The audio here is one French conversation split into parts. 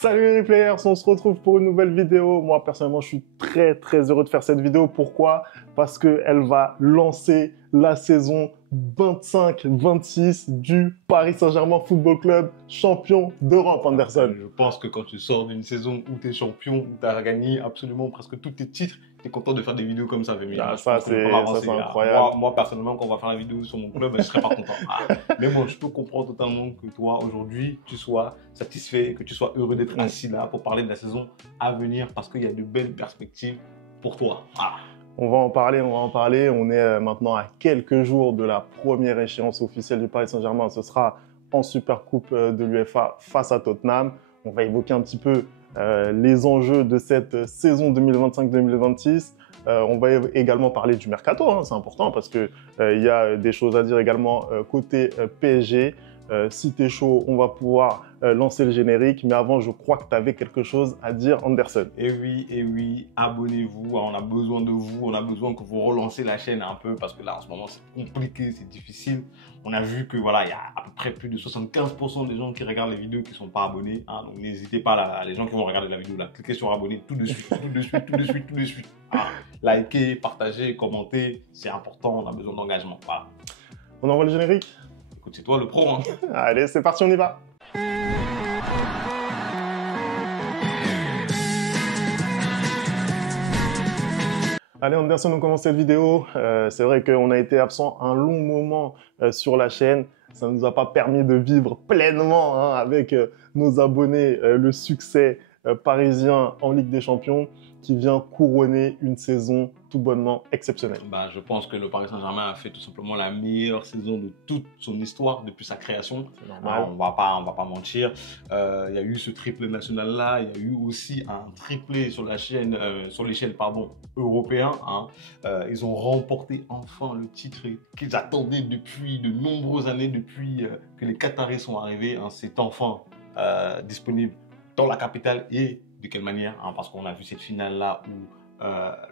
Salut les players, on se retrouve pour une nouvelle vidéo. Moi personnellement je suis très heureux de faire cette vidéo. Pourquoi? Parce qu'elle va lancer la saison 25-26 du Paris Saint-Germain Football Club, champion d'Europe, Anderson. Je pense que quand tu sors d'une saison où tu es champion, où tu as gagné absolument presque tous tes titres, tu es content de faire des vidéos comme ça, Vémi. Ah, ça c'est incroyable. Moi, personnellement, quand on va faire la vidéo sur mon club, je ne serais pas content. Mais bon, je peux comprendre totalement que toi, aujourd'hui, tu sois satisfait et que tu sois heureux d'être assis là pour parler de la saison à venir parce qu'il y a de belles perspectives pour toi. On va en parler. On est maintenant à quelques jours de la première échéance officielle du Paris Saint-Germain. Ce sera en Super Coupe de l'UEFA face à Tottenham. On va évoquer un petit peu les enjeux de cette saison 2025-2026. On va également parler du mercato, hein, c'est important parce que y a des choses à dire également côté PSG. Si t'es chaud, on va pouvoir lancer le générique. Mais avant, je crois que tu avais quelque chose à dire, Anderson. Et oui, abonnez-vous. On a besoin de vous. On a besoin que vous relancez la chaîne un peu parce que là, en ce moment, c'est compliqué, c'est difficile. On a vu que voilà, il y a à peu près plus de 75% des gens qui regardent les vidéos qui ne sont pas abonnés. Hein, donc n'hésitez pas, là, les gens qui vont regarder la vidéo, là, cliquez sur abonner tout de suite, tout de suite. Likez, partagez, commentez. C'est important. On a besoin d'engagement. Voilà. On envoie le générique? Écoute, c'est toi le pro. Hein. Allez, c'est parti, on y va. Allez Anderson, on commence cette vidéo. C'est vrai qu'on a été absent un long moment sur la chaîne. Ça ne nous a pas permis de vivre pleinement hein, avec nos abonnés le succès parisien en Ligue des Champions qui vient couronner une saison tout bonnement exceptionnelle. Je pense que le Paris Saint-Germain a fait tout simplement la meilleure saison de toute son histoire depuis sa création. C'est normal. On va pas mentir. Il y a eu ce triplé national là. Il y a eu aussi un triplé sur la chaîne, sur l'échelle européen. Hein. Ils ont remporté enfin le titre qu'ils attendaient depuis de nombreuses années, depuis que les Qataris sont arrivés. Hein. C'est enfin disponible dans la capitale et de quelle manière hein, parce qu'on a vu cette finale-là où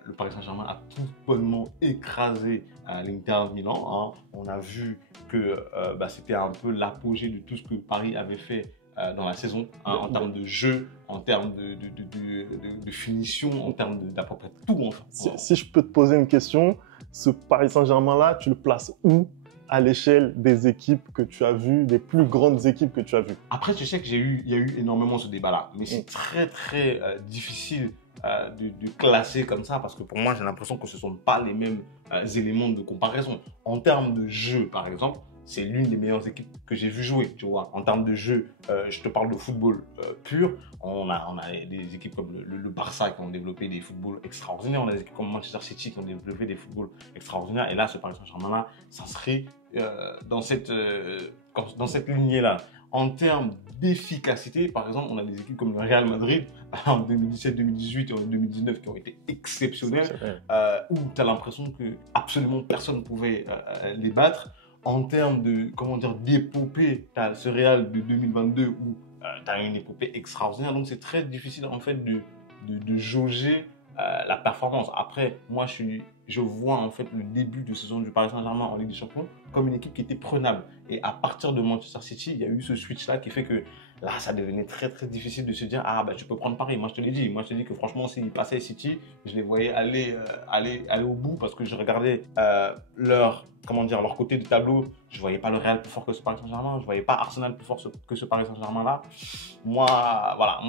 le Paris Saint-Germain a tout bonnement écrasé l'Inter Milan. Hein. On a vu que c'était un peu l'apogée de tout ce que Paris avait fait dans la saison, hein, en termes de jeu, en termes de finition, en termes d'à peu près tout. Enfin. Si je peux te poser une question, ce Paris Saint-Germain-là, tu le places où à l'échelle des équipes que tu as vues, des plus grandes équipes que tu as vues? Après, tu sais qu'il y a eu énormément ce débat-là, mais c'est très difficile de classer comme ça parce que pour moi, j'ai l'impression que ce ne sont pas les mêmes éléments de comparaison. En termes de jeu, par exemple, c'est l'une des meilleures équipes que j'ai vu jouer, tu vois. En termes de jeu, je te parle de football pur. On a des équipes comme le Barça qui ont développé des footballs extraordinaires. On a des équipes comme Manchester City qui ont développé des footballs extraordinaires. Et là, ce Paris Saint-Germain-là, ça serait dans cette lignée-là. En termes d'efficacité, par exemple, on a des équipes comme le Real Madrid en 2017-2018 et en 2019 qui ont été exceptionnelles, où tu as l'impression que absolument personne ne pouvait les battre. En termes de, d'épopée, tu as ce Real de 2022 où tu as une épopée extraordinaire. Donc, c'est très difficile, en fait, de jauger la performance. Après, moi, je vois, en fait, le début de saison du Paris Saint-Germain en Ligue des Champions comme une équipe qui était prenable. Et à partir de Manchester City, il y a eu ce switch-là qui fait que là, ça devenait très difficile de se dire « Ah, tu peux prendre Paris ». Moi, je te l'ai dit. Moi, je te dis que franchement, s'ils passaient City, je les voyais aller au bout parce que je regardais leur côté du tableau. Je ne voyais pas le Real plus fort que ce Paris Saint-Germain. Je ne voyais pas Arsenal plus fort que ce Paris Saint-Germain-là. Moi,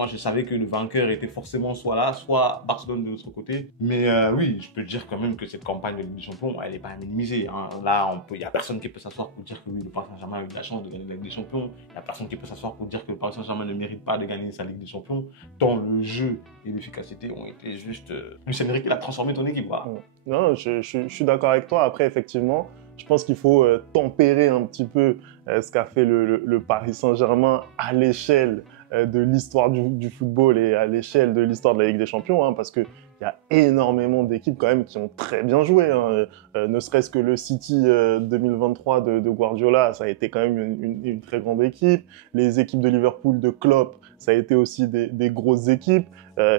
je savais que le vainqueur était forcément soit là, soit Barcelone de l'autre côté. Mais oui, je peux dire quand même que cette campagne de Ligue des Champions, elle n'est pas à minimiser. Hein. Là, il n'y a personne qui peut s'asseoir pour dire que oui, le Paris Saint-Germain a eu la chance de gagner la Ligue des Champions. Il n'y a personne qui peut s'asseoir pour dire que le Paris Saint-Germain ne mérite pas de gagner sa Ligue des Champions. Tant le jeu et l'efficacité ont été juste... Luis Enrique, il a transformé ton équipe. Voilà. Non, je suis d'accord avec toi. Après, effectivement, je pense qu'il faut tempérer un petit peu ce qu'a fait le Paris Saint-Germain à l'échelle de l'histoire du football et à l'échelle de l'histoire de la Ligue des Champions, hein, parce qu'il il y a énormément d'équipes quand même qui ont très bien joué. Hein. Ne serait-ce que le City 2023 de Guardiola, ça a été quand même une très grande équipe. Les équipes de Liverpool de Klopp, ça a été aussi des grosses équipes.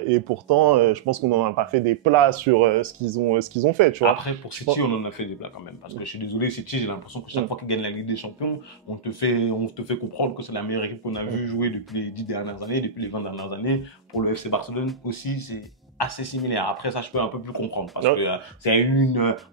Et pourtant, je pense qu'on n'en a pas fait des plats sur ce qu'ils ont fait. Tu vois. Après, pour City, on en a fait des plats quand même. Parce que je suis désolé, City, j'ai l'impression que chaque fois qu'ils gagnent la Ligue des Champions, on te fait comprendre que c'est la meilleure équipe qu'on a vu jouer depuis les 10 dernières années, depuis les 20 dernières années. Pour le FC Barcelone aussi, c'est assez similaire. Après, ça, je peux un peu plus comprendre. Parce que c'est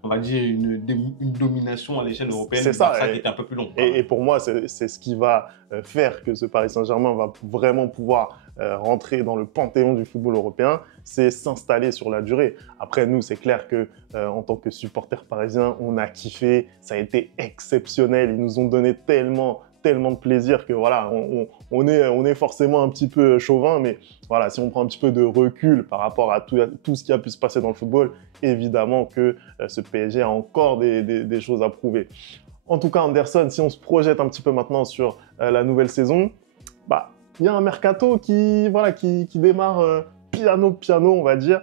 on va dire, une domination à l'échelle européenne. C'est ça. Qui est un peu plus long. Et pour moi, c'est ce qui va faire que ce Paris Saint-Germain va vraiment pouvoir rentrer dans le panthéon du football européen, c'est s'installer sur la durée. Après, nous, c'est clair que en tant que supporters parisiens, on a kiffé. Ça a été exceptionnel. Ils nous ont donné tellement de plaisir que voilà, on est forcément un petit peu chauvin, mais voilà, si on prend un petit peu de recul par rapport à tout ce qui a pu se passer dans le football, évidemment que ce PSG a encore des choses à prouver. En tout cas, Anderson, si on se projette un petit peu maintenant sur la nouvelle saison, bah, il y a un mercato qui démarre piano, on va dire.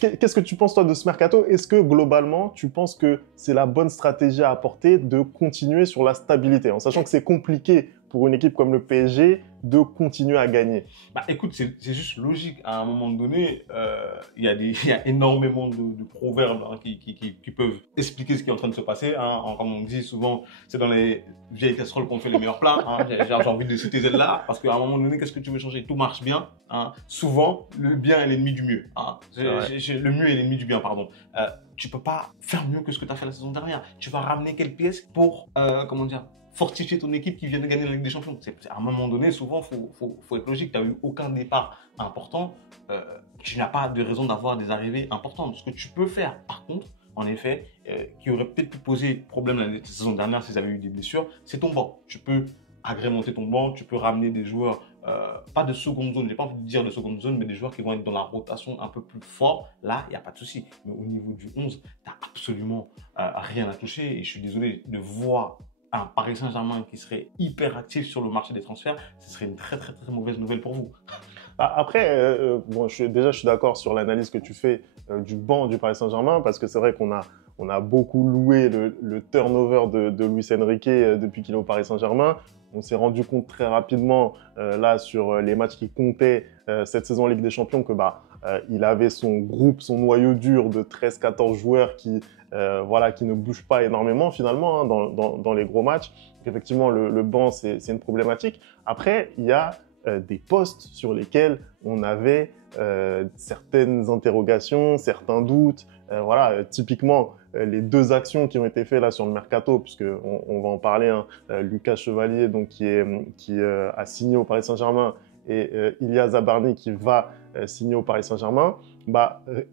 Qu'est-ce que tu penses, toi, de ce mercato? Est-ce que, globalement, tu penses que c'est la bonne stratégie à apporter de continuer sur la stabilité, en sachant que c'est compliqué pour une équipe comme le PSG de continuer à gagner? Bah, écoute, c'est juste logique. À un moment donné, il y a énormément de proverbes hein, qui peuvent expliquer ce qui est en train de se passer. Hein. Comme on dit souvent, c'est dans les vieilles casseroles qu'on fait les meilleurs plats. Hein. J'ai envie de citer celle-là, parce qu'à un moment donné, qu'est-ce que tu veux changer? Tout marche bien. Hein. Souvent, le bien est l'ennemi du mieux. Hein. Le mieux est l'ennemi du bien, pardon. Tu peux pas faire mieux que ce que tu as fait la saison dernière. Tu vas ramener quelle pièce pour, fortifier ton équipe qui vient de gagner la Ligue des Champions. À un moment donné, souvent, faut être logique. Tu n'as eu aucun départ important. Tu n'as pas de raison d'avoir des arrivées importantes. Ce que tu peux faire, par contre, en effet, qui aurait peut-être pu poser problème la saison dernière s'ils avaient eu des blessures, c'est ton banc. Tu peux agrémenter ton banc, tu peux ramener des joueurs, pas de seconde zone, j'ai pas envie de dire de seconde zone, mais des joueurs qui vont être dans la rotation un peu plus fort. Là, il n'y a pas de souci. Mais au niveau du 11, tu n'as absolument rien à toucher. Et je suis désolé de voir un Paris Saint-Germain qui serait hyper actif sur le marché des transferts, ce serait une très mauvaise nouvelle pour vous. Après, je suis d'accord sur l'analyse que tu fais du banc du Paris Saint-Germain, parce que c'est vrai qu'on a beaucoup loué le turnover de Luis Enrique depuis qu'il est au Paris Saint-Germain. On s'est rendu compte très rapidement, là, sur les matchs qui comptaient cette saison en Ligue des Champions, que il avait son groupe, son noyau dur de 13-14 joueurs qui ne bougent pas énormément finalement hein, dans les gros matchs. Donc, effectivement, le banc, c'est une problématique. Après, il y a des postes sur lesquels on avait certaines interrogations, certains doutes. Typiquement, les deux actions qui ont été faites là sur le mercato, puisqu'on va en parler, hein, Lucas Chevalier donc, qui a signé au Paris Saint-Germain et Ilya Zabarny qui va signer au Paris Saint-Germain,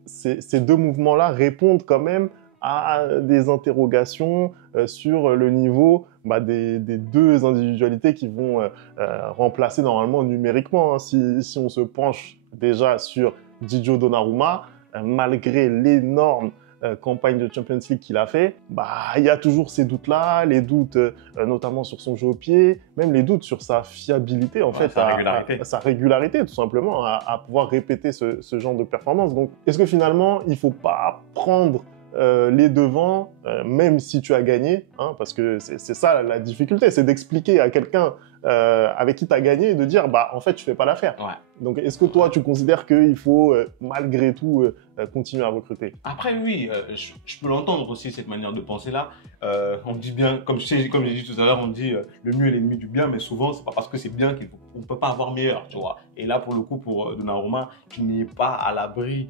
ces deux mouvements-là répondent quand même à des interrogations sur le niveau des deux individualités qui vont remplacer normalement numériquement. Hein. Si on se penche déjà sur Gigio Donnarumma, malgré l'énorme campagne de Champions League qu'il a fait, il y a toujours ces doutes-là, les doutes notamment sur son jeu au pied, même les doutes sur sa fiabilité, sa régularité tout simplement, à pouvoir répéter ce genre de performance. Donc, est-ce que finalement, il ne faut pas prendre les devants, même si tu as gagné, hein, parce que c'est ça la difficulté, c'est d'expliquer à quelqu'un avec qui tu as gagné et de dire, en fait, tu fais pas l'affaire. Ouais. Donc, est-ce que toi, tu considères qu'il faut, malgré tout, continuer à recruter? Après, oui, je peux l'entendre aussi, cette manière de penser-là. On dit bien, comme j'ai dit tout à l'heure, on dit le mieux est l'ennemi du bien, mais souvent, c'est pas parce que c'est bien qu'on ne peut pas avoir meilleur, tu vois. Et là, pour le coup, pour Donnarumma, tu n'es pas à l'abri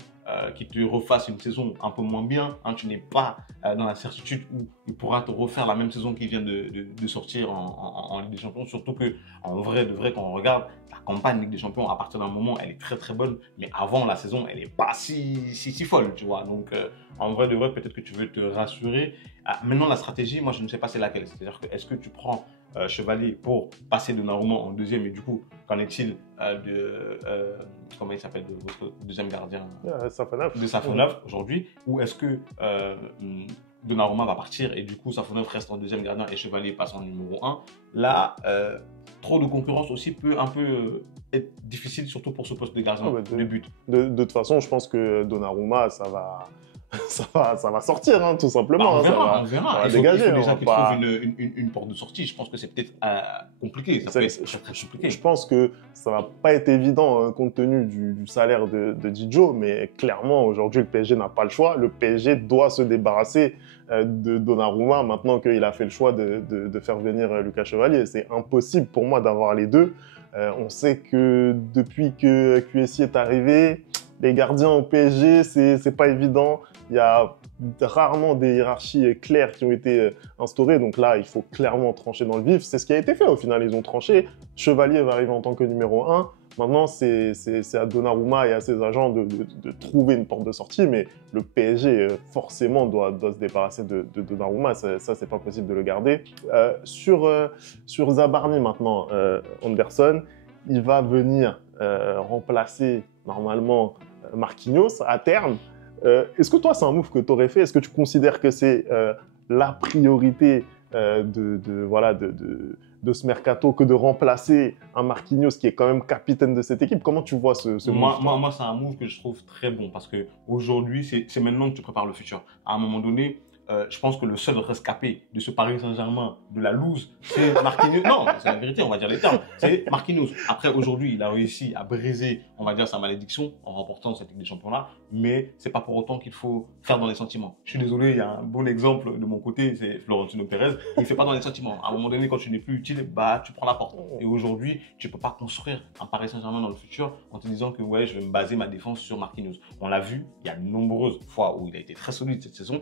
qu'il te refasse une saison un peu moins bien. Hein, tu n'es pas dans la certitude où il pourra te refaire la même saison qu'il vient de sortir en Ligue des Champions. Surtout que, en vrai, quand on regarde la campagne Ligue des Champions, à partir d'un moment, elle est très bonne. Mais avant la saison, elle n'est pas si folle, tu vois. Donc, en vrai, peut-être que tu veux te rassurer. Maintenant, la stratégie, moi, je ne sais pas c'est laquelle. C'est-à-dire que est-ce que tu prends Chevalier pour passer Donnarumma en deuxième et du coup, qu'en est-il comment il s'appelle, de votre deuxième gardien Safonov. De Safonov aujourd'hui, ou est-ce que Donnarumma va partir et du coup, Safonov reste en deuxième gardien et Chevalier passe en numéro 1. Là, trop de concurrence aussi peut un peu être difficile, surtout pour ce poste de gardien de but. De toute façon, je pense que Donnarumma, ça va sortir, hein, tout simplement. On verra. Il faut déjà qu'il pas... trouve une porte de sortie. Je pense que c'est peut-être compliqué. Ça peut être très compliqué. Je pense que ça va pas être évident compte tenu du salaire de Didio, mais clairement, aujourd'hui, le PSG n'a pas le choix. Le PSG doit se débarrasser de Donnarumma maintenant qu'il a fait le choix de faire venir Lucas Chevalier. C'est impossible pour moi d'avoir les deux. On sait que depuis que QSI est arrivé, les gardiens au PSG, c'est pas évident. Il y a rarement des hiérarchies claires qui ont été instaurées. Donc là, il faut clairement trancher dans le vif. C'est ce qui a été fait au final. Ils ont tranché. Chevalier va arriver en tant que numéro 1. Maintenant, c'est à Donnarumma et à ses agents de trouver une porte de sortie. Mais le PSG, forcément, doit se débarrasser de Donnarumma. Ça, c'est pas possible de le garder. Sur Zabarni maintenant, Anderson, il va venir remplacer normalement Marquinhos à terme. Est-ce que toi, c'est un move que tu aurais fait? Est-ce que tu considères que c'est la priorité de ce mercato que de remplacer un Marquinhos qui est quand même capitaine de cette équipe? Comment tu vois ce move? Moi, c'est un move que je trouve très bon parce qu'aujourd'hui, c'est maintenant que tu prépares le futur. À un moment donné, je pense que le seul rescapé de ce Paris Saint-Germain de la loose, c'est Marquinhos. Non, c'est la vérité, on va dire les termes. C'est Marquinhos. Après, aujourd'hui, il a réussi à briser, on va dire, sa malédiction en remportant cette Ligue des Champions-là, mais c'est pas pour autant qu'il faut faire dans les sentiments. Je suis désolé, il y a un bon exemple de mon côté, c'est Florentino Pérez. Il fait pas dans les sentiments. À un moment donné, quand tu n'es plus utile, bah, tu prends la porte. Et aujourd'hui, tu peux pas construire un Paris Saint-Germain dans le futur en te disant que ouais, je vais me baser ma défense sur Marquinhos. On l'a vu, il y a de nombreuses fois où il a été très solide cette saison.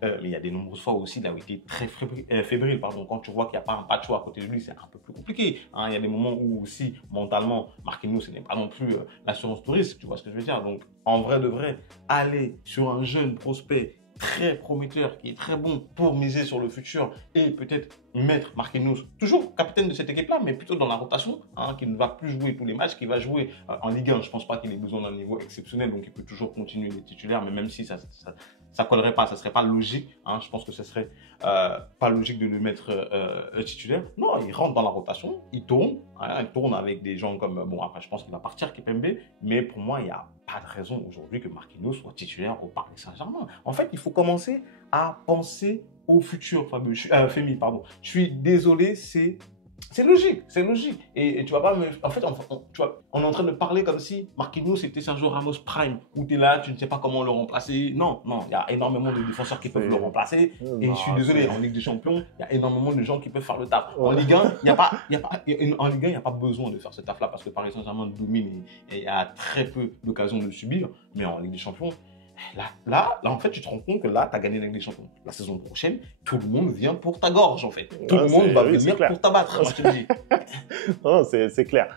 Mais il y a de nombreuses fois aussi là où il était très fébrile. Quand tu vois qu'il n'y a pas un Pacho à côté de lui, c'est un peu plus compliqué. Il y a des moments où aussi, mentalement, Marquinhos, ce n'est pas non plus l'assurance touriste, tu vois ce que je veux dire. Donc, en vrai de vrai, aller sur un jeune prospect très prometteur, qui est très bon pour miser sur le futur et peut-être mettre Marquinhos, toujours capitaine de cette équipe-là, mais plutôt dans la rotation, qui ne va plus jouer tous les matchs, qui va jouer en Ligue 1. Je ne pense pas qu'il ait besoin d'un niveau exceptionnel, donc il peut toujours continuer les titulaires, mais même si ça collerait pas, ça serait pas logique. Je pense que ce serait pas logique de le mettre titulaire. Non, il rentre dans la rotation, il tourne avec des gens comme après je pense qu'il va partir Kipembe, mais pour moi il n'y a pas de raison aujourd'hui que Marquinhos soit titulaire au Paris Saint-Germain. En fait, il faut commencer à penser au futur, Femi, pardon. Je suis désolé, c'est logique, c'est logique. Et tu vas pas me... En fait, on est en train de parler comme si Marquinhos était Sergio Ramos Prime, où tu es là, tu ne sais pas comment le remplacer. Non, il y a énormément de défenseurs qui peuvent le remplacer. Et je suis désolé, en Ligue des Champions, il y a énormément de gens qui peuvent faire le taf. En Ligue 1, il n'y a pas besoin de faire ce taf-là parce que Paris Saint-Germain domine et il y a très peu d'occasions de le subir. Mais en Ligue des Champions, Là, en fait, tu te rends compte que là, tu as gagné la Ligue des Champions. La saison prochaine, tout le monde vient pour ta gorge, en fait. Tout le monde va venir pour t'abattre, moi, je te le dis. Non, c'est clair.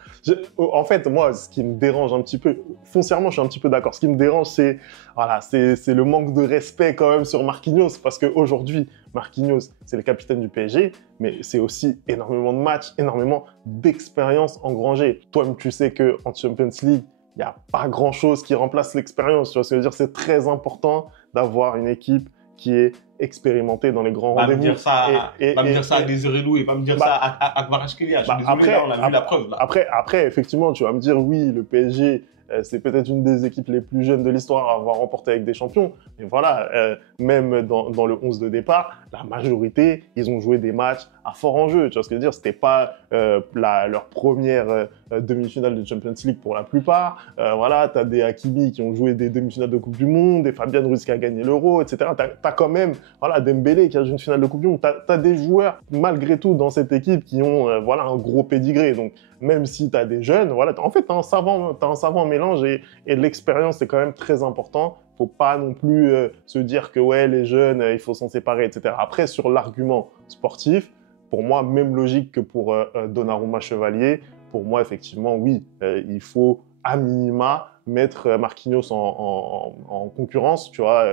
En fait, moi, ce qui me dérange un petit peu, foncièrement, je suis un petit peu d'accord. Ce qui me dérange, c'est le manque de respect quand même sur Marquinhos. Parce qu'aujourd'hui, Marquinhos, c'est le capitaine du PSG, mais c'est aussi énormément de matchs, énormément d'expérience engrangée. Toi-même, tu sais qu'en Champions League, il n'y a pas grand-chose qui remplace l'expérience. Tu vois ce que je veux dire? C'est très important d'avoir une équipe qui est expérimentée dans les grands rendez-vous. Me dire ça à Désiré Doué, pas me dire ça à Kvaratskhelia. Je suis désolé, là, on a vu la preuve. Là. Après, effectivement, tu vas me dire, oui, le PSG, c'est peut-être une des équipes les plus jeunes de l'histoire à avoir remporté avec des champions. Mais voilà, même dans le 11 de départ, la majorité, ils ont joué des matchs à fort enjeu. Tu vois ce que je veux dire? C'était pas leur première demi-finale de Champions League pour la plupart. Voilà, tu as des Hakimi qui ont joué des demi-finales de Coupe du Monde, des Fabian Ruiz qui a gagné l'Euro, etc. Tu as quand même Dembélé qui a joué une finale de Coupe du Monde. Tu as des joueurs, malgré tout, dans cette équipe qui ont un gros pédigré. Donc, même si tu as des jeunes, en fait, tu as un savant mélange et l'expérience, c'est quand même très important. Faut pas non plus se dire que ouais, les jeunes, il faut s'en séparer, etc. Après, sur l'argument sportif, pour moi, même logique que pour Donnarumma Chevalier, pour moi, effectivement, oui, il faut à minima mettre Marquinhos en concurrence, tu vois,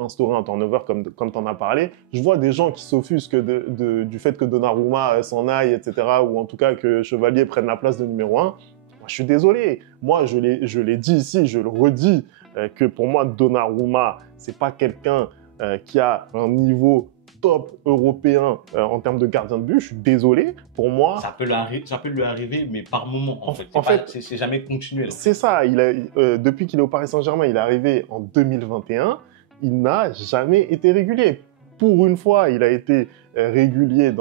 instaurer un turnover comme tu en as parlé. Je vois des gens qui s'offusquent du fait que Donnarumma s'en aille, etc., ou en tout cas que Chevalier prenne la place de numéro 1. Moi, je suis désolé. Moi, je l'ai dit ici, je le redis, que pour moi, Donnarumma, c'est pas quelqu'un qui a un niveau top européen en termes de gardien de but. Je suis désolé, pour moi. Ça peut lui arriver, mais par moment, en fait. C'est jamais continuel. C'est ça. Depuis qu'il est au Paris Saint-Germain, il est arrivé en 2021. Il n'a jamais été régulier. Pour une fois, il a été régulier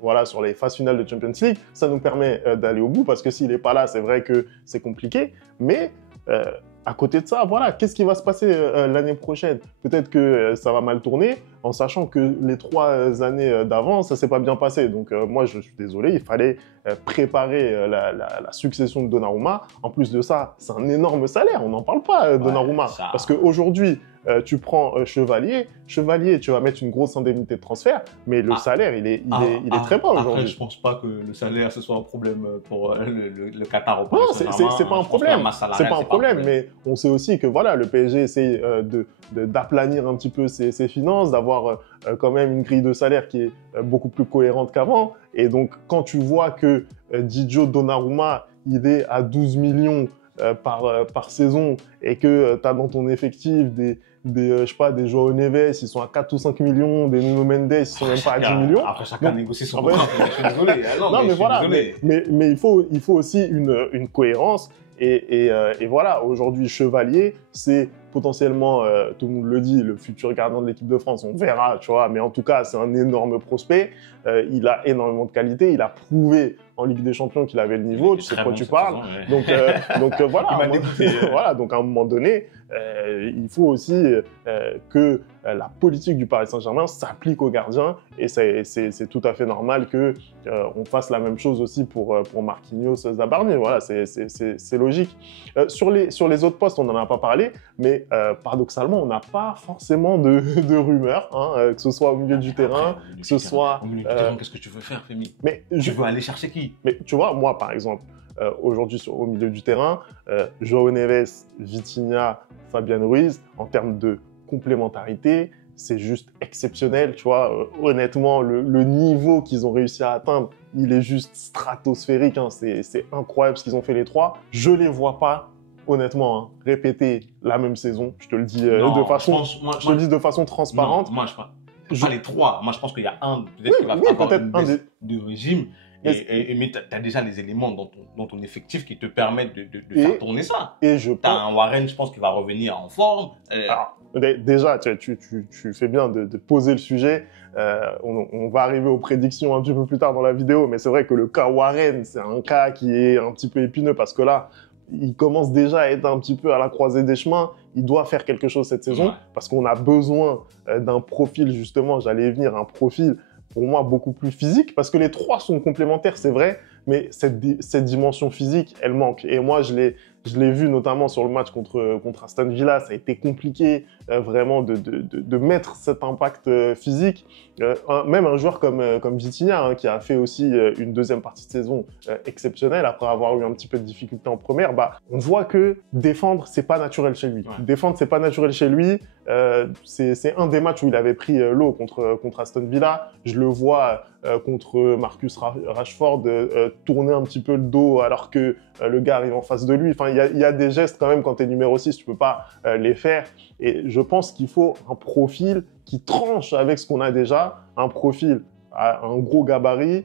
voilà, sur les phases finales de Champions League. Ça nous permet d'aller au bout, parce que s'il n'est pas là, c'est vrai que c'est compliqué. Mais à côté de ça, voilà, qu'est-ce qui va se passer l'année prochaine? Peut-être que ça va mal tourner, en sachant que les 3 années d'avant, ça s'est pas bien passé. Donc moi, je suis désolé, il fallait préparer la succession de Donnarumma. En plus de ça, c'est un énorme salaire, on n'en parle pas, Donnarumma. Parce qu'aujourd'hui, tu prends Chevalier, tu vas mettre une grosse indemnité de transfert, mais le salaire, il est très bas aujourd'hui. Après, je pense pas que le salaire, ce soit un problème pour le Qatar. Non, c'est pas un problème. C'est pas un problème, mais on sait aussi que voilà, le PSG essaie d'aplanir un petit peu ses finances, d'avoir quand même une grille de salaire qui est beaucoup plus cohérente qu'avant. Et donc, quand tu vois que Didio Donnarumma, il est à 12 millions par saison et que tu as dans ton effectif je sais pas, des Joao Neves, ils sont à 4 ou 5 millions, des Nuno Mendes, ils sont même pas à 10 millions. Après, chacun négocie son contrat, je suis désolé. Non, mais voilà, mais il faut aussi une cohérence. Et voilà, aujourd'hui, Chevalier, c'est potentiellement, tout le monde le dit, le futur gardien de l'équipe de France. On verra, tu vois, mais en tout cas, c'est un énorme prospect. Il a énormément de qualité. Il a prouvé en Ligue des Champions qu'il avait le niveau. Tu sais de quoi tu parles. Saison, ouais. Donc voilà. Il m'a dégoûté. Voilà, donc à un moment donné, il faut aussi que la politique du Paris Saint-Germain s'applique aux gardiens. Et c'est tout à fait normal qu'on fasse la même chose aussi pour Marquinhos, Zabarni. Voilà, c'est logique. Sur les autres postes, on n'en a pas parlé, mais paradoxalement, on n'a pas forcément de rumeurs, hein, que ce soit au milieu du terrain, que ce soit... Au milieu du terrain, qu'est-ce que tu veux faire, Fémi? Tu veux aller chercher qui? Mais tu vois, moi, par exemple, aujourd'hui, au milieu du terrain, Joao Neves, Vitinha, Fabian Ruiz, en termes de complémentarité, c'est juste exceptionnel, tu vois. Honnêtement, le niveau qu'ils ont réussi à atteindre, il est juste stratosphérique, hein. C'est incroyable ce qu'ils ont fait les trois. Je les vois pas, honnêtement, hein, répéter la même saison. Je te le dis de façon transparente. Non, moi, je pense pas les trois. Moi, je pense qu'il y a un, peut-être qu'il va avoir une baisse de régime. Mais tu as déjà les éléments dans ton effectif qui te permettent de faire tourner ça. Tu as un Warren, je pense, qui va revenir en forme. Alors, déjà, tu fais bien de poser le sujet. On va arriver aux prédictions un petit peu plus tard dans la vidéo, mais c'est vrai que le cas Warren, c'est un cas qui est un petit peu épineux parce que là, il commence déjà à être un petit peu à la croisée des chemins. Il doit faire quelque chose cette saison parce qu'on a besoin d'un profil, justement, j'allais y venir, un profil pour moi beaucoup plus physique, parce que les trois sont complémentaires, c'est vrai, mais cette dimension physique, elle manque. Et moi, je l'ai vu notamment sur le match contre Aston Villa, ça a été compliqué vraiment de mettre cet impact physique. Même un joueur comme Vitinha, hein, qui a fait aussi une deuxième partie de saison exceptionnelle, après avoir eu un petit peu de difficulté en première, on voit que défendre, c'est pas naturel chez lui. Ouais. Défendre, c'est pas naturel chez lui. C'est un des matchs où il avait pris l'eau contre Aston Villa. Je le vois contre Marcus Rashford tourner un petit peu le dos alors que le gars arrive en face de lui. Enfin, il y a des gestes quand même quand tu es numéro 6, tu peux pas les faire. Et je pense qu'il faut un profil qui tranche avec ce qu'on a déjà, un profil à un gros gabarit,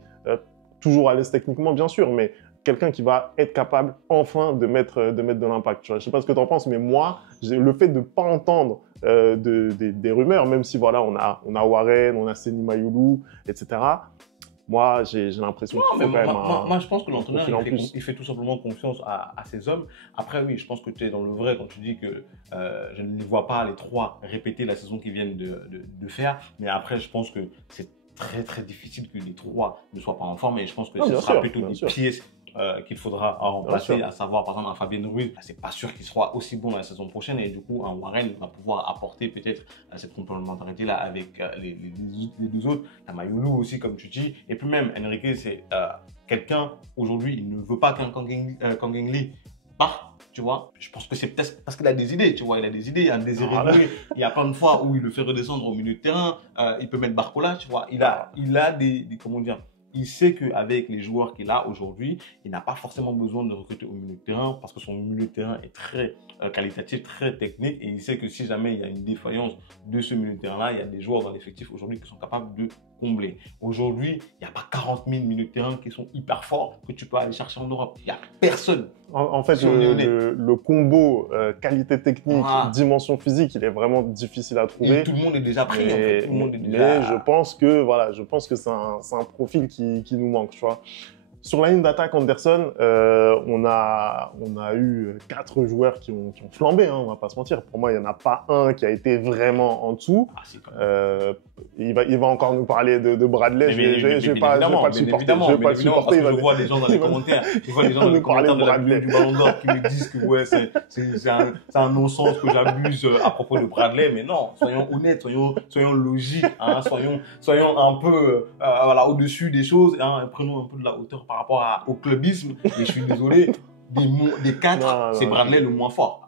toujours à l'aise techniquement bien sûr, mais quelqu'un qui va être capable enfin de mettre de l'impact. Je ne sais pas ce que tu en penses, mais moi, le fait de ne pas entendre des rumeurs, même si voilà, on a Warren, on a Seny Mayulu, etc. Moi, j'ai l'impression qu'il faut quand même moi, je pense que l'entraîneur, il fait tout simplement confiance à ses hommes. Après, oui, je pense que tu es dans le vrai quand tu dis que je ne les vois pas, les trois, répéter la saison qu'ils viennent de faire. Mais après, je pense que c'est très, très difficile que les trois ne soient pas en forme. Et je pense que ce sera plutôt des pièces qu'il faudra remplacer, à savoir par exemple un Fabien Ruiz, c'est pas sûr qu'il sera aussi bon la saison prochaine, et du coup un Warren va pouvoir apporter peut-être cette complémentarité là avec les deux autres. T'as Mayulu aussi comme tu dis, et puis même Enrique, c'est quelqu'un aujourd'hui, il ne veut pas qu'un Kang In Lee parte. Tu vois, je pense que c'est peut-être parce qu'il a des idées, tu vois, il a des idées, il a un désir évolué. Il y a plein de fois où il le fait redescendre au milieu de terrain, il peut mettre Barcola, tu vois, il a des comment dire, il sait qu'avec les joueurs qu'il a aujourd'hui, il n'a pas forcément besoin de recruter au milieu de terrain parce que son milieu de terrain est très qualitatif, très technique et il sait que si jamais il y a une défaillance de ce milieu de terrain-là, il y a des joueurs dans l'effectif aujourd'hui qui sont capables de combler. Aujourd'hui, il n'y a pas 40 000 milieux de terrain qui sont hyper forts que tu peux aller chercher en Europe. Il n'y a personne. En fait, le combo qualité technique, dimension physique, il est vraiment difficile à trouver. Et tout le monde est déjà pris. Mais je pense que c'est un profil qui nous manque, tu vois. Sur la ligne d'attaque, Anderson, on a eu 4 joueurs qui ont flambé, hein, on va pas se mentir. Pour moi, il n'y en a pas un qui a été vraiment en dessous. Il va encore nous parler de Bradley. Je vais pas le supporter. Je vois les gens dans les commentaires. Je vois les gens dans les commentaires du Ballon d'Or qui me disent que ouais, c'est un non-sens que j'abuse à propos de Bradley. Mais non, soyons honnêtes, soyons logiques, hein, soyons un peu au-dessus des choses, hein, prenons un peu de la hauteur par rapport au clubisme. Et je suis désolé, des 4, c'est Bradley le moins fort.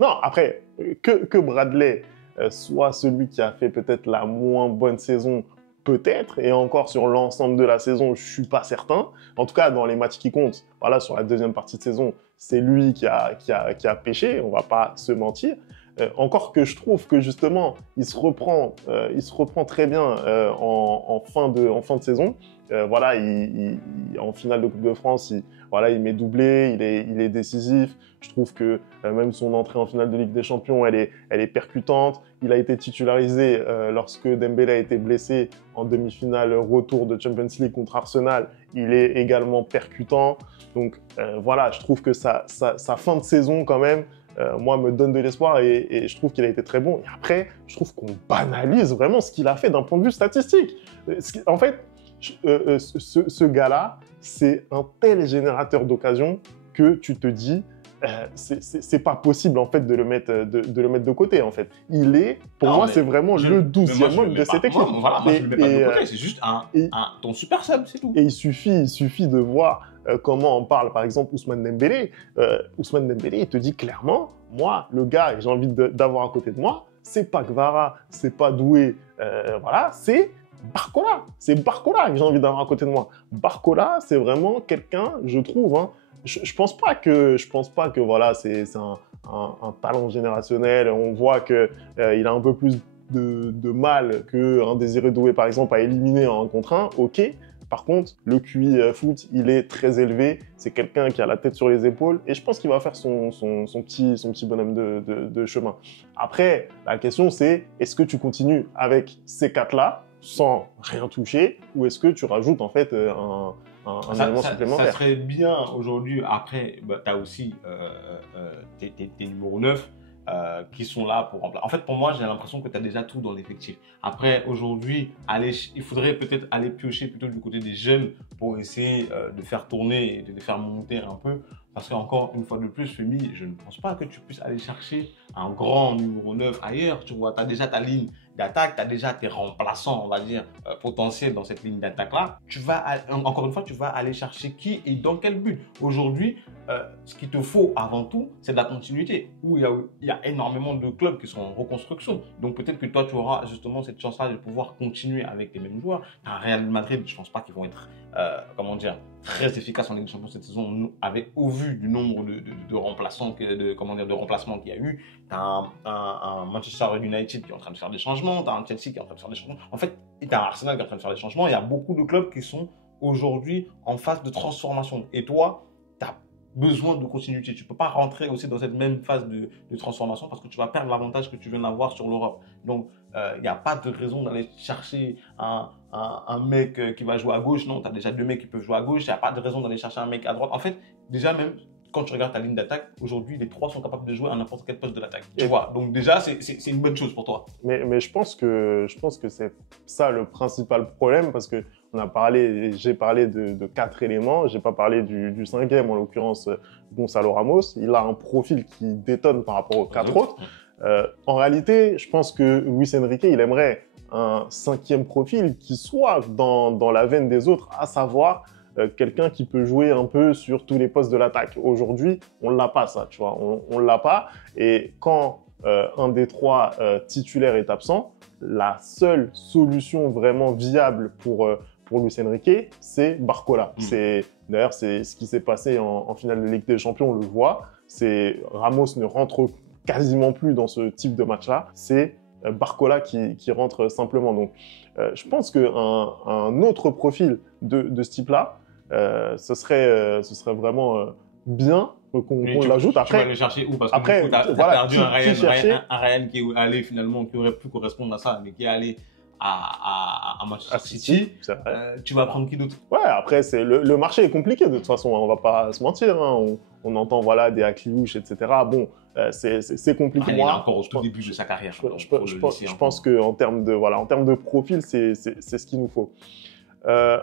Non, après, que Bradley soit celui qui a fait peut-être la moins bonne saison, peut-être, et encore sur l'ensemble de la saison, je suis pas certain. En tout cas, dans les matchs qui comptent, voilà, sur la deuxième partie de saison, c'est lui qui a pêché, on va pas se mentir. Encore que je trouve que justement, il se reprend très bien en fin de saison. Voilà, en finale de Coupe de France, il met doublé, il est décisif. Je trouve que même son entrée en finale de Ligue des Champions, elle est percutante. Il a été titularisé lorsque Dembélé a été blessé en demi-finale retour de Champions League contre Arsenal. Il est également percutant. Donc voilà, je trouve que sa fin de saison quand même, moi, me donne de l'espoir et je trouve qu'il a été très bon. Et après, je trouve qu'on banalise vraiment ce qu'il a fait d'un point de vue statistique. En fait, ce gars-là, c'est un tel générateur d'occasions que tu te dis, c'est pas possible en fait de le mettre de côté en fait. Pour moi, c'est vraiment le 12e homme de cette équipe. Voilà, moi je le mets pas de côté, c'est juste ton super sub, c'est tout. Et il suffit de voir comment on parle par exemple Ousmane Dembélé. Ousmane Dembélé, il te dit clairement, moi, le gars que j'ai envie d'avoir à côté de moi, c'est pas Kvara, c'est pas Doué, voilà, c'est Barcola. C'est Barcola que j'ai envie d'avoir à côté de moi. Barcola, c'est vraiment quelqu'un, je trouve, hein, je pense pas que voilà, c'est un talent générationnel. On voit que il a un peu plus de mal qu'un Désiré Doué, par exemple, à éliminer en 1 contre 1. Ok. Par contre, le QI foot, il est très élevé. C'est quelqu'un qui a la tête sur les épaules et je pense qu'il va faire son petit bonhomme de chemin. Après, la question c'est, est-ce que tu continues avec ces 4-là sans rien toucher ou est-ce que tu rajoutes en fait un élément supplémentaire? Ça serait bien aujourd'hui. Après, tu as aussi tes numéros 9 qui sont là pour remplacer. En fait, pour moi, j'ai l'impression que tu as déjà tout dans l'effectif. Après, aujourd'hui, il faudrait peut-être aller piocher plutôt du côté des jeunes pour essayer de faire tourner et de les faire monter un peu. Parce qu'encore une fois de plus, Femi, je ne pense pas que tu puisses aller chercher un grand numéro 9 ailleurs. Tu vois, tu as déjà ta ligne d'attaque, tu as déjà tes remplaçants, on va dire, potentiels dans cette ligne d'attaque-là. Encore une fois, tu vas aller chercher qui et dans quel but. Aujourd'hui, ce qu'il te faut avant tout, c'est de la continuité. Où il y a énormément de clubs qui sont en reconstruction. Donc peut-être que toi, tu auras justement cette chance-là de pouvoir continuer avec les mêmes joueurs. Tu as Real Madrid, je ne pense pas qu'ils vont être, très efficaces en Ligue des Champions cette saison, au vu du nombre de remplaçants, de remplacements qu'il y a eu. Tu as un Manchester United qui est en train de faire des changements, tu as un Chelsea qui est en train de faire des changements. En fait, tu as un Arsenal qui est en train de faire des changements. Il y a beaucoup de clubs qui sont aujourd'hui en phase de transformation. Et toi, tu as besoin de continuité. Tu ne peux pas rentrer aussi dans cette même phase de transformation parce que tu vas perdre l'avantage que tu viens d'avoir sur l'Europe. Donc, il n'y a pas de raison d'aller chercher un mec qui va jouer à gauche. Non, tu as déjà 2 mecs qui peuvent jouer à gauche. Il n'y a pas de raison d'aller chercher un mec à droite. En fait, déjà même, quand tu regardes ta ligne d'attaque, aujourd'hui, les 3 sont capables de jouer à n'importe quel poste de l'attaque. Tu vois, donc déjà, c'est une bonne chose pour toi. Mais je pense que c'est ça le principal problème parce que j'ai parlé de 4 éléments, j'ai pas parlé du 5e, en l'occurrence Gonzalo Ramos. Il a un profil qui détonne par rapport aux 4 autres. En réalité, je pense que Luis Enrique, il aimerait un 5e profil qui soit dans la veine des autres, à savoir quelqu'un qui peut jouer un peu sur tous les postes de l'attaque. Aujourd'hui, on l'a pas ça, tu vois, on l'a pas. Et quand un des 3 titulaires est absent, la seule solution vraiment viable pour Luis Enrique, c'est Barcola. C'est D'ailleurs, c'est ce qui s'est passé en finale de Ligue des Champions, on le voit. C'est Ramos ne rentre quasiment plus dans ce type de match-là. C'est Barcola qui rentre simplement. Donc, je pense qu'un autre profil de ce type-là, ce serait vraiment bien qu'on l'ajoute. Après, tu vas le chercher où? Parce que après, tu as voilà, perdu un Ryan qui est allé finalement, qui aurait pu correspondre à ça, mais qui est allé à Manchester City. Tu vas prendre qui d'autre? Ouais, après, le marché est compliqué de toute façon, on va pas se mentir. Hein. On entend des Akliouche, etc. Bon, c'est compliqué. Il est encore au tout début de sa carrière. Je pense qu'en termes de profil, c'est ce qu'il nous faut.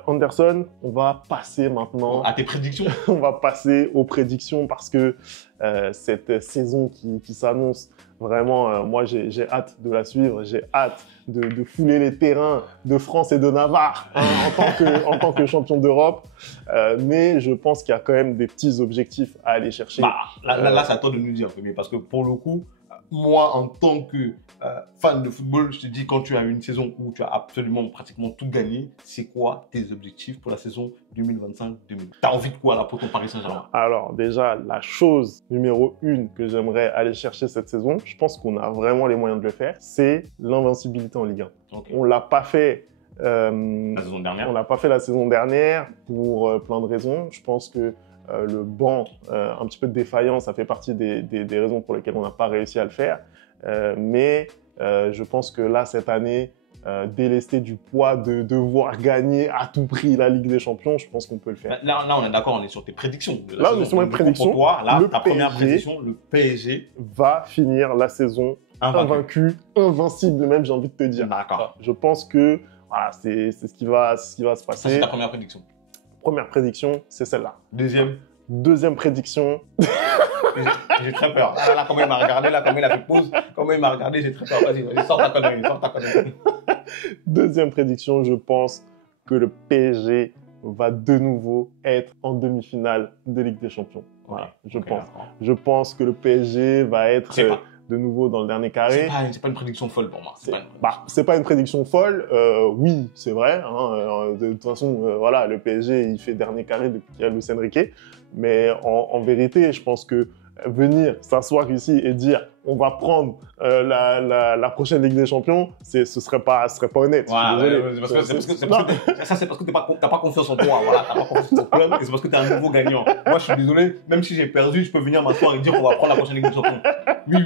Anderson, on va passer maintenant à tes prédictions. On va passer aux prédictions parce que cette saison qui s'annonce, vraiment, moi j'ai hâte de la suivre, j'ai hâte de fouler les terrains de France et de Navarre en tant que champion d'Europe. Mais je pense qu'il y a quand même des petits objectifs à aller chercher. Là, c'est à toi de nous dire, parce que pour le coup, moi, en tant que fan de football, je te dis, quand tu as une saison où tu as absolument pratiquement tout gagné, c'est quoi tes objectifs pour la saison 2025-2026? Tu as envie de quoi là pour ton Paris Saint-Germain? Alors déjà, la chose numéro 1 que j'aimerais aller chercher cette saison, je pense qu'on a vraiment les moyens de le faire, c'est l'invincibilité en Ligue 1. Okay. On ne l'a pas fait la saison dernière. On l'a pas fait la saison dernière pour plein de raisons. Je pense que le banc, un petit peu de défaillance, ça fait partie des raisons pour lesquelles on n'a pas réussi à le faire. Mais je pense que là, cette année, délester du poids de devoir gagner à tout prix la Ligue des Champions, je pense qu'on peut le faire. Là on est d'accord, on est sur tes prédictions. Là, on est sur mes prédictions. Pour toi, là, ta première prédiction, le PSG va finir la saison invaincu, invincible même, j'ai envie de te dire. D'accord. Je pense que voilà, c'est ce qui va se passer. C'est ta première prédiction. Première prédiction, c'est celle-là. Deuxième prédiction. J'ai très peur. Là, comment il m'a regardé, là, comment il a fait pause, comment il m'a regardé, j'ai très peur. Vas-y, sors ta connerie. Deuxième prédiction, je pense que le PSG va de nouveau être en demi-finale de Ligue des Champions. Voilà, je pense que le PSG va être de nouveau dans le dernier carré. C'est pas une prédiction folle pour moi. C'est pas une prédiction folle. Oui, c'est vrai. Hein, de toute façon, voilà, le PSG, il fait dernier carré depuis qu'il y a Luis Enrique. Mais en vérité, je pense que venir s'asseoir ici et dire on va prendre la prochaine Ligue des Champions, ce serait pas honnête. C'est parce que t'as pas confiance en toi. Voilà, t'as pas confiance en ton club et c'est parce que t'es un nouveau gagnant. Moi, je suis désolé, même si j'ai perdu, je peux venir m'asseoir et dire qu'on va prendre la prochaine Ligue des Champions. Oui.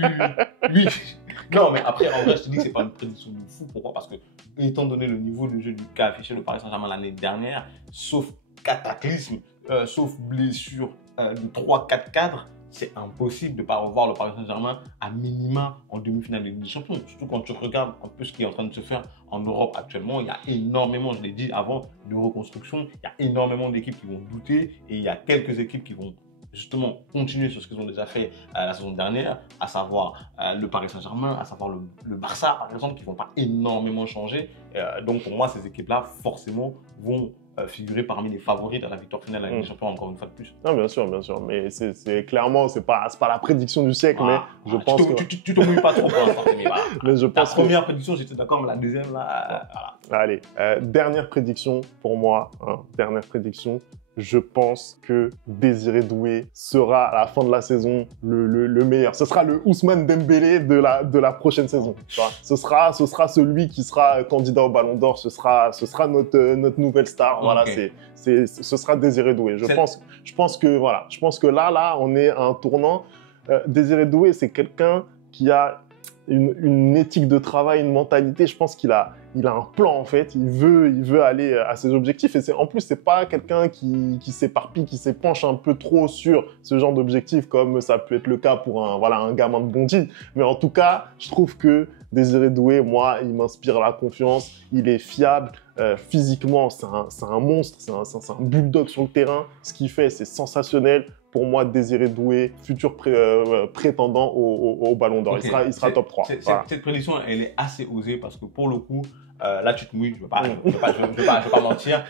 Non, mais après, en vrai, je te dis que c'est pas une prédiction de fou. Pourquoi? Parce que, étant donné le niveau de jeu qu'a affiché le Paris Saint-Germain l'année dernière, sauf cataclysme, sauf blessure de 3-4 cadres, c'est impossible de ne pas revoir le Paris Saint-Germain à minima en demi-finale de Ligue des Champions. Surtout quand tu regardes un peu ce qui est en train de se faire en Europe actuellement. Il y a énormément, je l'ai dit avant, de reconstruction. Il y a énormément d'équipes qui vont douter et il y a quelques équipes qui vont justement continuer sur ce qu'ils ont déjà fait la saison dernière, à savoir le Paris Saint-Germain, à savoir le Barça, par exemple, qui ne vont pas énormément changer. Donc pour moi, ces équipes-là, forcément, vont figurer parmi les favoris de la victoire finale de la Ligue des Champions, encore une fois de plus. Non, bien sûr. Mais c'est clairement, c'est pas la prédiction du siècle, mais je pense que... Tu te mouilles pas trop pour l'instant, mais voilà. Mais je pense première prédiction, j'étais d'accord, mais la deuxième, là... Voilà. Allez, dernière prédiction pour moi. Dernière prédiction. Je pense que Désiré Doué sera à la fin de la saison le meilleur. Ce sera le Ousmane Dembélé de la prochaine saison. Ce sera celui qui sera candidat au Ballon d'Or. Ce sera notre nouvelle star. Voilà, ce sera Désiré Doué. Je pense que là, on est à un tournant. Désiré Doué, c'est quelqu'un qui a une éthique de travail, une mentalité. Je pense qu'il a un plan en fait. Il veut aller à ses objectifs et en plus c'est pas quelqu'un qui s'éparpille, qui s'épanche un peu trop sur ce genre d'objectifs comme ça peut être le cas pour un gamin de Bondy. Mais en tout cas, je trouve que Désiré Doué, moi, il m'inspire la confiance. Il est fiable. Physiquement, c'est un monstre. C'est un bulldog sur le terrain. Ce qu'il fait, c'est sensationnel. Pour moi, Désiré Doué, futur prétendant au Ballon d'Or. Okay. Il sera top 3. Cette prédiction, elle est assez osée parce que pour le coup, là, tu te mouilles. Je ne vais pas mentir.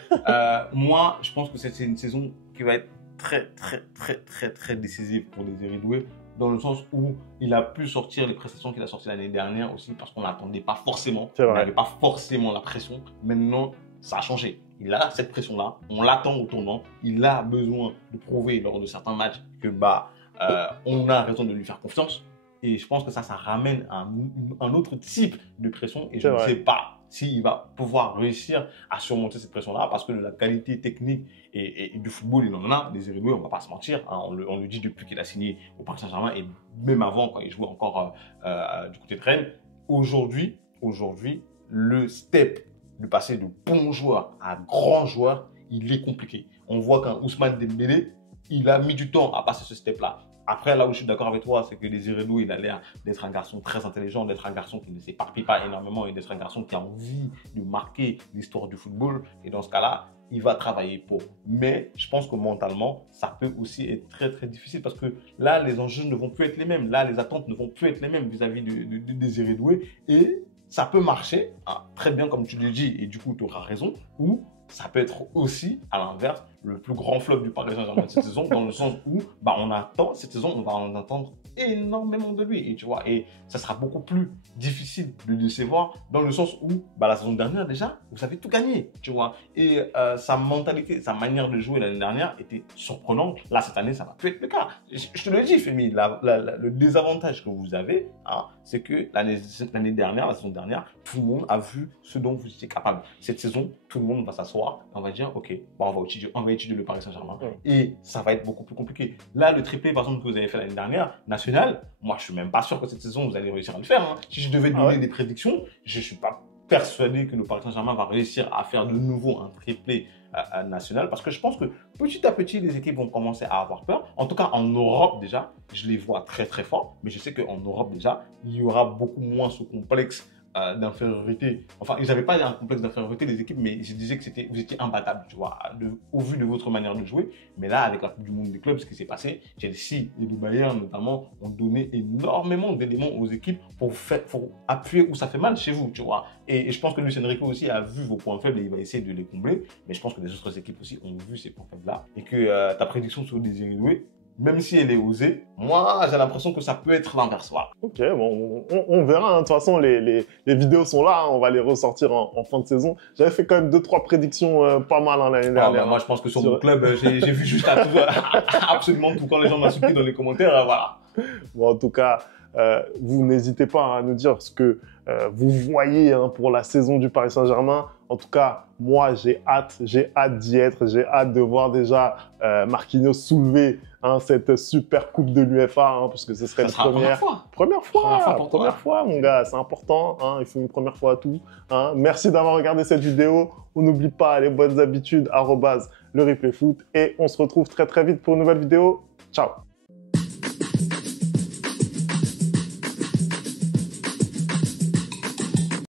Moi, je pense que c'est une saison qui va être très, très, très, très, très décisive pour Désiré Doué, dans le sens où il a pu sortir les prestations qu'il a sorties l'année dernière aussi parce qu'on n'attendait pas forcément. On n'avait pas forcément la pression. Maintenant, ça a changé. il a cette pression-là, on l'attend au tournant, il a besoin de prouver lors de certains matchs que on a raison de lui faire confiance. Et je pense que ça ramène un autre type de pression. Et je ne sais pas s'il va pouvoir réussir à surmonter cette pression-là, parce que la qualité technique et du football, il en a. Des Eredoué, on ne va pas se mentir. Hein, on le dit depuis qu'il a signé au Paris Saint-Germain et même avant, quand il jouait encore du côté de Rennes. Aujourd'hui, le step de passer de bon joueur à grand joueur, il est compliqué. On voit qu'un Ousmane Dembélé, il a mis du temps à passer ce step-là. Après, là où je suis d'accord avec toi, c'est que Désiré Doué, il a l'air d'être un garçon très intelligent, d'être un garçon qui ne s'éparpille pas énormément et d'être un garçon qui a envie de marquer l'histoire du football. Et dans ce cas-là, il va travailler pour. Mais je pense que mentalement, ça peut aussi être très, très difficile parce que là, les enjeux ne vont plus être les mêmes. Là, les attentes ne vont plus être les mêmes vis-à-vis de Désiré Doué. Et ça peut marcher, hein, très bien comme tu le dis, et du coup, tu auras raison, ou ça peut être aussi, à l'inverse, le plus grand flop du Paris Saint-Germain de cette saison, dans le sens où on attend, cette saison, on va en attendre énormément de lui. Et tu vois, et ça sera beaucoup plus difficile de le décevoir, dans le sens où, la saison dernière, déjà, vous avez tout gagné, tu vois. Et sa mentalité, sa manière de jouer l'année dernière était surprenante. Là, cette année, ça va plus être le cas. Je te le dis, Femi, le désavantage que vous avez, hein, c'est que l'année dernière, la saison dernière, tout le monde a vu ce dont vous étiez capable. Cette saison, tout le monde va s'asseoir et on va dire, OK, on va étudier le Paris Saint-Germain. Et ça va être beaucoup plus compliqué. Là, le triplé, par exemple, que vous avez fait l'année dernière, national, moi, je suis même pas sûr que cette saison, vous allez réussir à le faire. Hein. Si je devais donner des prédictions, je suis pas persuadé que le Paris Saint-Germain va réussir à faire de nouveau un triplé national, parce que je pense que petit à petit, les équipes vont commencer à avoir peur. En tout cas, en Europe déjà, je les vois très très forts, mais je sais qu'en Europe déjà, il y aura beaucoup moins ce complexe d'infériorité. Enfin, ils n'avaient pas un complexe d'infériorité, les équipes, mais ils se disaient que vous étiez imbattable, tu vois, au vu de votre manière de jouer. Mais là, avec la Coupe du Monde des clubs, ce qui s'est passé, Chelsea et le Bayern notamment ont donné énormément d'éléments aux équipes pour appuyer où ça fait mal chez vous, tu vois. Et je pense que Luis Enrique aussi a vu vos points faibles et il va essayer de les combler. Mais je pense que les autres équipes aussi ont vu ces points faibles-là. Et que ta prédiction sur Désiré Doué, même si elle est osée, moi, j'ai l'impression que ça peut être l'inverse. Voilà. Ok, bon, on verra. Hein. De toute façon, les vidéos sont là. Hein. On va les ressortir en fin de saison. J'avais fait quand même 2-3 prédictions pas mal l'année dernière. Moi, je pense que sur mon club, j'ai vu juste absolument tout quand les gens m'insultent dans les commentaires. Voilà. Bon, en tout cas, vous n'hésitez pas à nous dire ce que vous voyez pour la saison du Paris Saint-Germain. En tout cas, moi, j'ai hâte d'y être. J'ai hâte de voir déjà Marquinhos soulever cette super coupe de l'UEFA, parce que ce serait la première fois, mon gars. C'est important. Il faut une première fois à tout. Merci d'avoir regardé cette vidéo. On n'oublie pas les bonnes habitudes, @le replay foot. Et on se retrouve très très vite pour une nouvelle vidéo. Ciao.